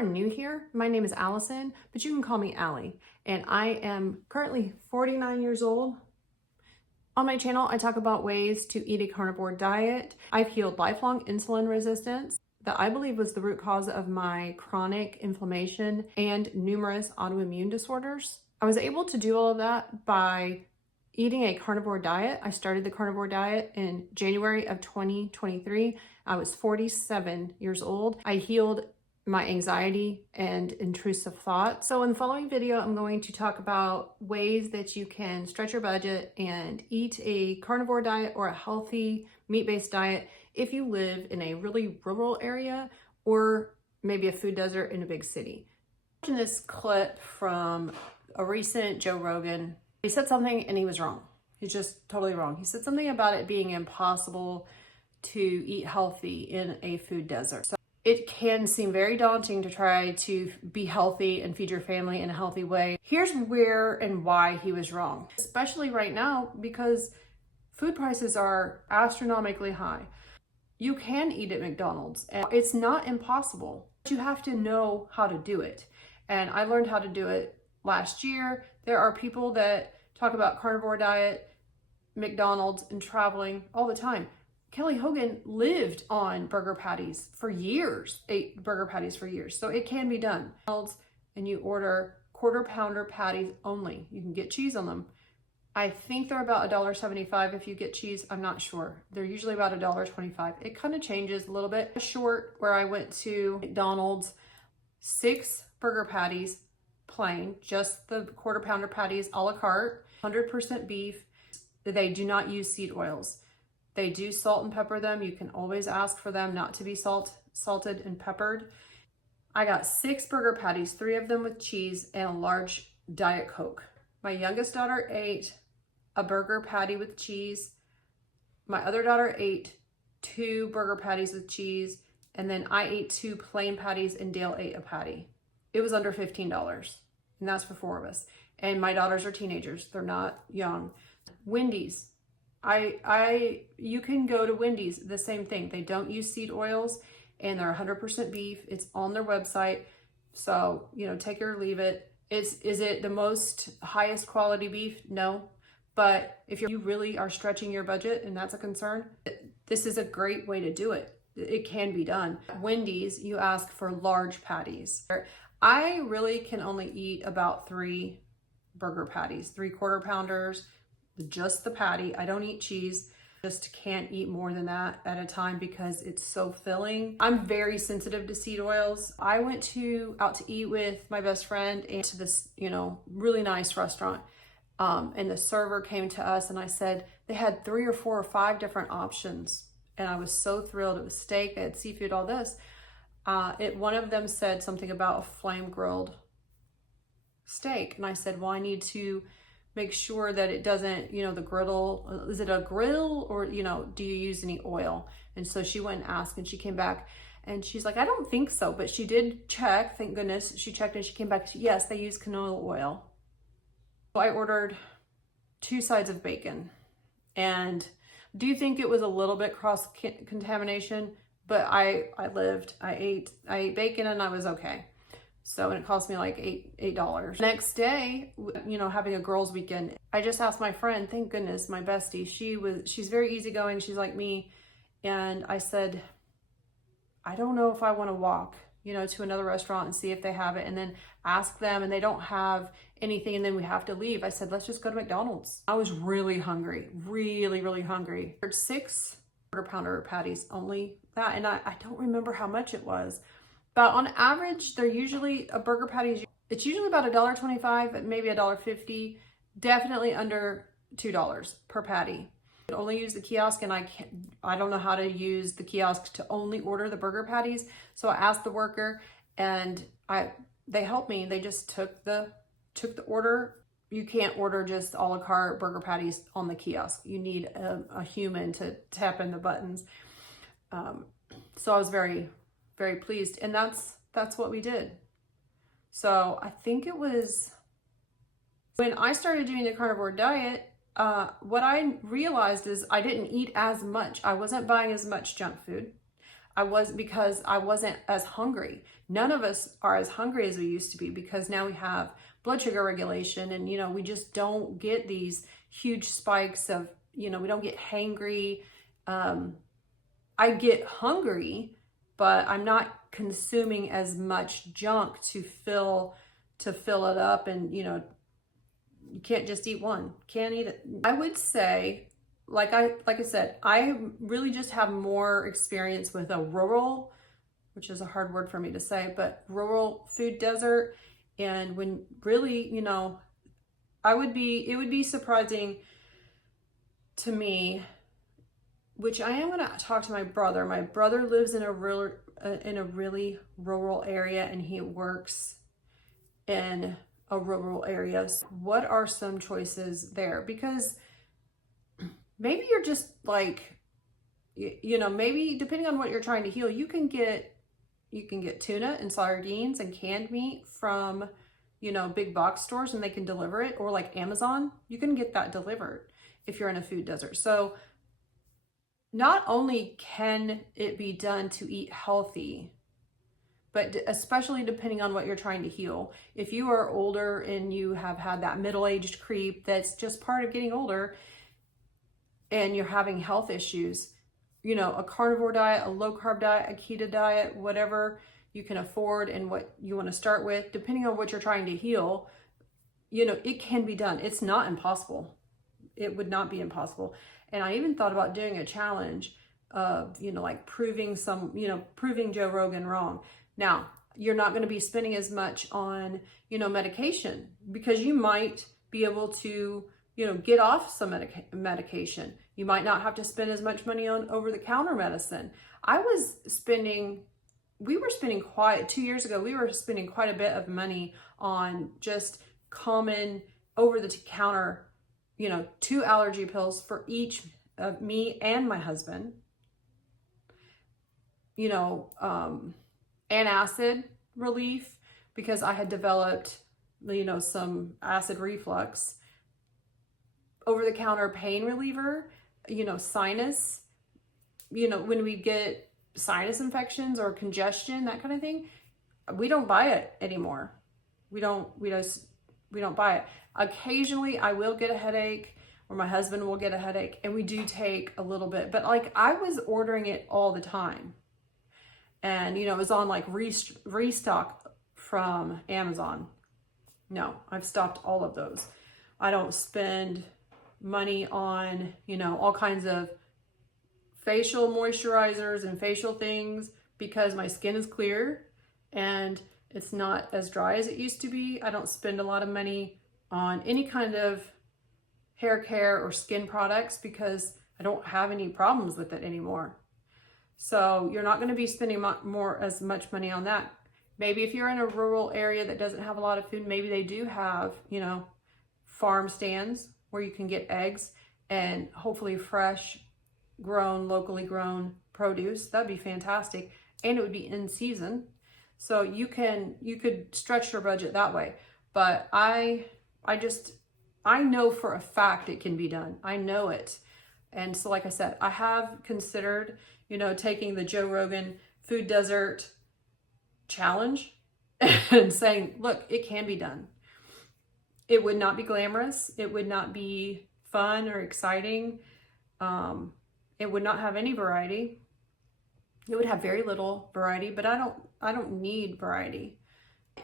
are new here, my name is Allison, but you can call me Allie, and I am currently 49 years old. On my channel, I talk about ways to eat a carnivore diet. I've healed lifelong insulin resistance that I believe was the root cause of my chronic inflammation and numerous autoimmune disorders. I was able to do all of that by eating a carnivore diet. I started the carnivore diet in January of 2023. I was 47 years old. I healed my anxiety and intrusive thoughts. So in the following video, I'm going to talk about ways that you can stretch your budget and eat a carnivore diet or a healthy meat-based diet if you live in a really rural area or maybe a food desert in a big city. I'm watching this clip from a recent Joe Rogan. He said something and he was wrong. He's just totally wrong. He said something about it being impossible to eat healthy in a food desert. So it can seem very daunting to try to be healthy and feed your family in a healthy way. Here's where and why he was wrong, especially right now because food prices are astronomically high. You can eat at McDonald's and it's not impossible, but you have to know how to do it. And I learned how to do it last year. There are people that talk about carnivore diet, McDonald's, and traveling all the time. Kelly Hogan lived on burger patties for years, ate burger patties for years. So it can be done. And you order quarter pounder patties only. You can get cheese on them. I think they're about $1.75 if you get cheese. I'm not sure. They're usually about $1.25. It kind of changes a little bit. Short where I went to McDonald's, 6 burger patties, plain, just the quarter pounder patties a la carte, 100% beef. They do not use seed oils. They do salt and pepper them. You can always ask for them not to be salted and peppered. I got 6 burger patties, 3 of them with cheese and a large Diet Coke. My youngest daughter ate a burger patty with cheese. My other daughter ate 2 burger patties with cheese. And then I ate 2 plain patties and Dale ate a patty. It was under $15. And that's for 4 of us. And my daughters are teenagers. They're not young. Wendy's. You can go to Wendy's, the same thing. They don't use seed oils and they're 100% beef. It's on their website. So, take it or leave it. Is it the most highest quality beef? No. But if you really are stretching your budget and that's a concern, this is a great way to do it. It can be done. At Wendy's, you ask for large patties. I really can only eat about 3 burger patties, 3 quarter pounders, just the patty. I don't eat cheese. Just can't eat more than that at a time because it's so filling. I'm very sensitive to seed oils. I went out to eat with my best friend and to this, really nice restaurant. And the server came to us and I said, they had 3 or 4 or 5 different options. And I was so thrilled. It was steak, they had seafood, all this. One of them said something about a flame grilled steak. And I said, well, I need to make sure that it doesn't, the griddle, is it a grill or, do you use any oil? And so she went and asked and she came back and she's like, I don't think so, but she did check, thank goodness. She checked and she came back, yes, they use canola oil. So I ordered 2 sides of bacon. And do you think it was a little bit cross-contamination? But I ate bacon and I was okay. So, and it cost me like $8. Next day, having a girls' weekend, I just asked my friend, thank goodness, my bestie, she's very easygoing, she's like me. And I said, I don't know if I want to walk, to another restaurant and see if they have it and then ask them and they don't have anything and then we have to leave. I said, let's just go to McDonald's. I was really hungry, really, really hungry. 6 quarter pounder patties, only that. And I don't remember how much it was. But on average, they're usually, a burger patty, it's usually about $1.25, maybe $1.50, definitely under $2 per patty. You can only use the kiosk and I don't know how to use the kiosk to only order the burger patties. So I asked the worker and they helped me. They just took the order. You can't order just a la carte burger patties on the kiosk. You need a human to tap in the buttons. So I was very, very pleased. And that's what we did. So I think it was when I started doing the carnivore diet, what I realized is I didn't eat as much. I wasn't buying as much junk food. because I wasn't as hungry. None of us are as hungry as we used to be because now we have blood sugar regulation, and we just don't get these huge spikes of, we don't get hangry. I get hungry, but I'm not consuming as much junk to fill it up, and you can't just eat one. Can't eat it. I would say, like I said, I really just have more experience with a rural, which is a hard word for me to say, but rural food desert. And when really, it would be surprising to me, which I am going to talk to my brother. My brother lives in a really rural area, and he works in a rural area. So what are some choices there? Because maybe you're just like, maybe depending on what you're trying to heal, you can get tuna and sardines and canned meat from, big box stores, and they can deliver it, or like Amazon, you can get that delivered if you're in a food desert. So not only can it be done to eat healthy, but especially depending on what you're trying to heal. If you are older and you have had that middle-aged creep that's just part of getting older, and you're having health issues, a carnivore diet, a low-carb diet, a keto diet, whatever you can afford and what you want to start with, depending on what you're trying to heal, it can be done. It's not impossible. It would not be impossible. And I even thought about doing a challenge of, like proving Joe Rogan wrong. Now, you're not going to be spending as much on, medication, because you might be able to, get off some medication. You might not have to spend as much money on over-the-counter medicine. 2 years ago, we were spending quite a bit of money on just common over-the-counter, 2 allergy pills for each of me and my husband, antacid relief, because I had developed, some acid reflux, over-the-counter pain reliever, sinus, when we get sinus infections or congestion, that kind of thing, we don't buy it anymore. We don't buy it. Occasionally I will get a headache, or my husband will get a headache, and we do take a little bit, but like I was ordering it all the time. And, it was on like restock from Amazon. No, I've stopped all of those. I don't spend money on, all kinds of facial moisturizers and facial things, because my skin is clear and it's not as dry as it used to be. I don't spend a lot of money on any kind of hair care or skin products because I don't have any problems with it anymore. So you're not going to be spending as much money on that. Maybe if you're in a rural area that doesn't have a lot of food, maybe they do have, farm stands where you can get eggs and hopefully fresh grown, locally grown produce. That'd be fantastic. And it would be in season. So you could stretch your budget that way. But I know for a fact it can be done. I know it. And so, like I said, I have considered, taking the Joe Rogan Food Desert Challenge and saying, look, it can be done. It would not be glamorous. It would not be fun or exciting. It would not have any variety. It would have very little variety, but I don't need variety.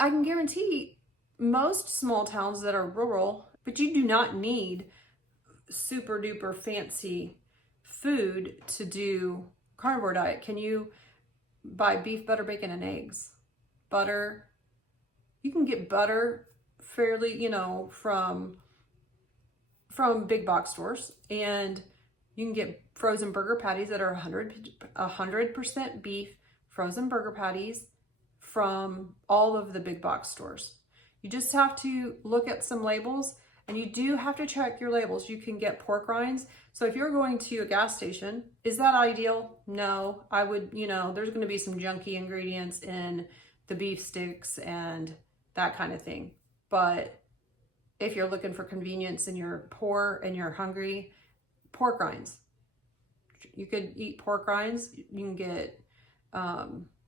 I can guarantee most small towns that are rural, but you do not need super duper fancy food to do carnivore diet. Can you buy beef, butter, bacon, and eggs? Butter. You can get butter fairly, from big box stores, and you can get frozen burger patties that are 100% beef frozen burger patties from all of the big box stores. You just have to look at some labels, and you do have to check your labels. You can get pork rinds. So if you're going to a gas station, is that ideal? No, I would, there's going to be some junky ingredients in the beef sticks and that kind of thing. But if you're looking for convenience and you're poor and you're hungry, pork rinds. You could eat pork rinds. You can get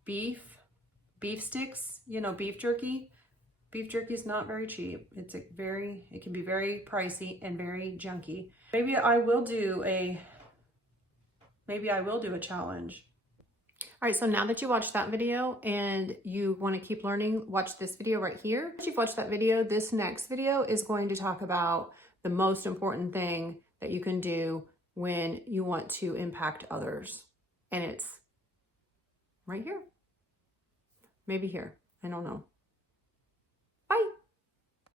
beef sticks, you know, beef jerky. Beef jerky is not very cheap. It can be very pricey and very junky. Maybe I will do a challenge. All right, so now that you watched that video and you want to keep learning, watch this video right here. Once you've watched that video, this next video is going to talk about the most important thing that you can do when you want to impact others. And it's right here. Maybe here. I don't know.